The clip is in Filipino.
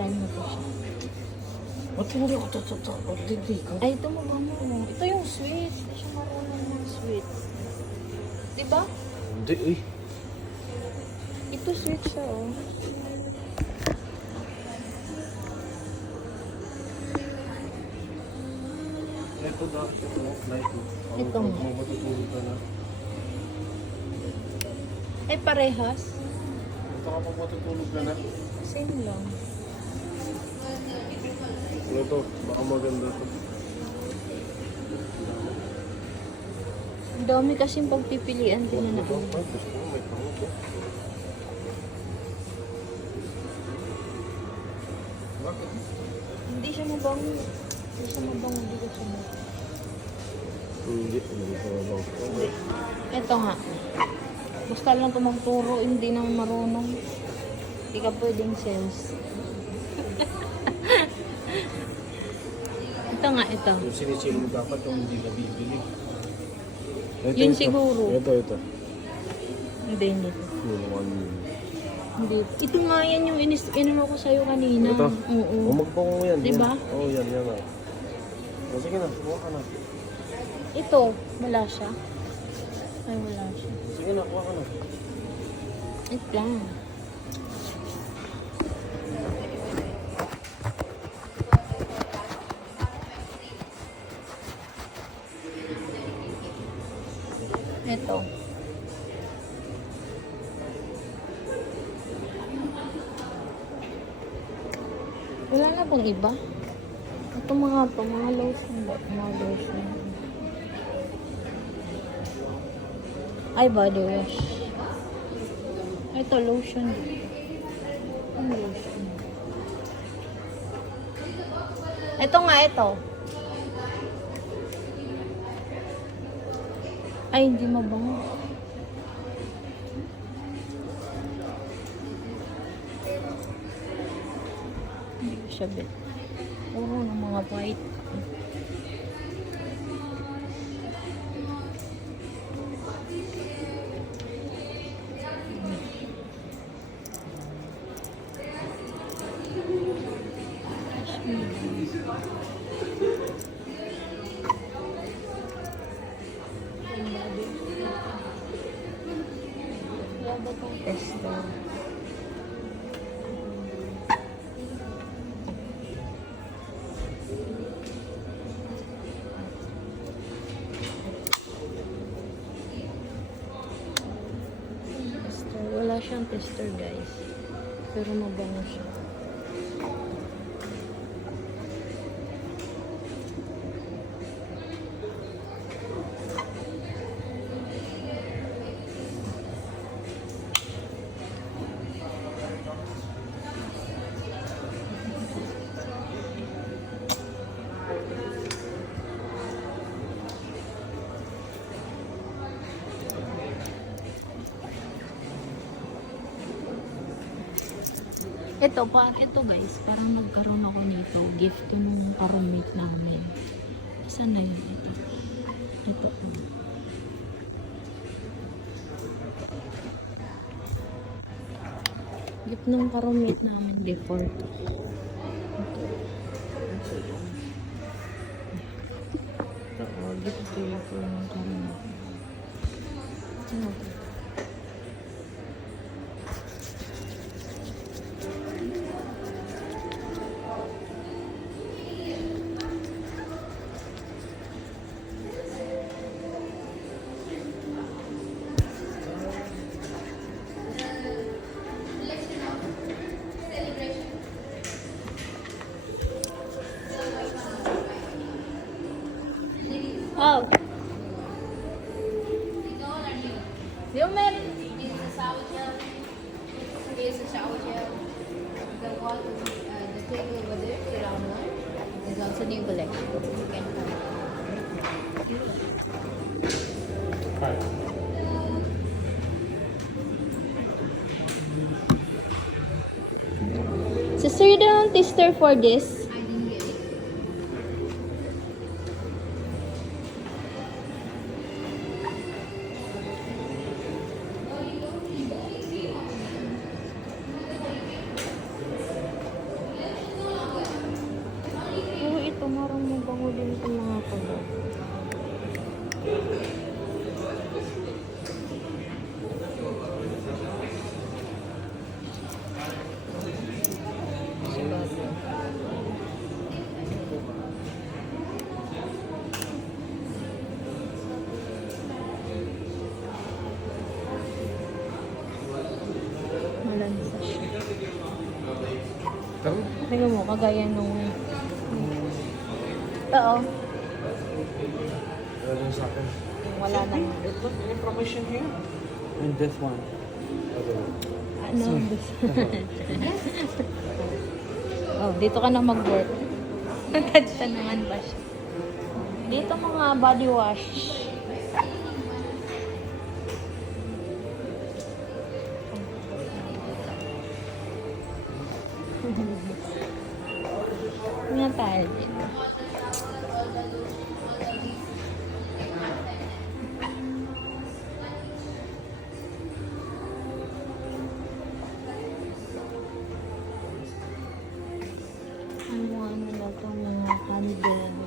try mo to siya. Ba't hindi ako ito? Hindi ka. Ay, ito mo ba mo? Ito yung sweet. Hindi siya marunong ng sweet. Diba? Hindi eh. Ito sweet siya, oh. Ito na. Ito. Ito mo. Matutulog ka na. Ay, parehas. Ito ka pa matutulog ka na. Same lang. Ito. Baka maganda ito. Ang dami kasing pagpipilian din na Ito. Ay, gusto ko. May pangit eh. Bakit? Hindi siya mabango. Hindi siya mabango. Hindi ko siya mabango. Hindi. Hindi ko mabang. Hindi. Ito nga. Basta lang ito magturo. Hindi naman marunong. Hindi ka pwedeng sales. Ito nga, ito. Yung sinichil mo dapat yung hindi nabibili. Yun siguro. Ito. Hindi, hindi. Yung one. Hindi. Ito nga yan yung inano ko sa'yo kanina. Ito? Oo. O magbango yan. Diba? Yan. Oo, yan. Yan. O sige na. Kuha ka na. Ito, wala siya. Ay, wala siya. Sige na. Kuha ka na. Wait lang. Ito. Wala na bang iba? Ito mga lotion ba? Mga lotion. Ay, body wash. Ito, lotion. Ang lotion. Ito nga, ito. Ay, hindi mabango. Hindi ko siya bet. Puro ng mga white. Wala ba itong tester? Tester. Wala siyang tester, guys. Pero mabango siya. Ito guys, parang nagkaroon ako nito. Gift to nung ka-roommate namin. Saan na yun? Ito. Gift nung ka-roommate namin before. Ito. Gift to yung ka-roommate. Ano to? Oh. Yung meron. Here's the shower gel. Here's the shower gel. The wall, the table over there, the round one, is also new collection. You can come. Sister, you don't tester for this? I didn't get it. Tingnan mo, kagaya nung... Oo. Wala sa akin. Wala nang... It's not information here. And this one. Ano? Oh, dito ka na mag-work. Natadta naman ba siya? Dito mga body wash. Nga tayo dito. Ang mga ano na ito, mga candle.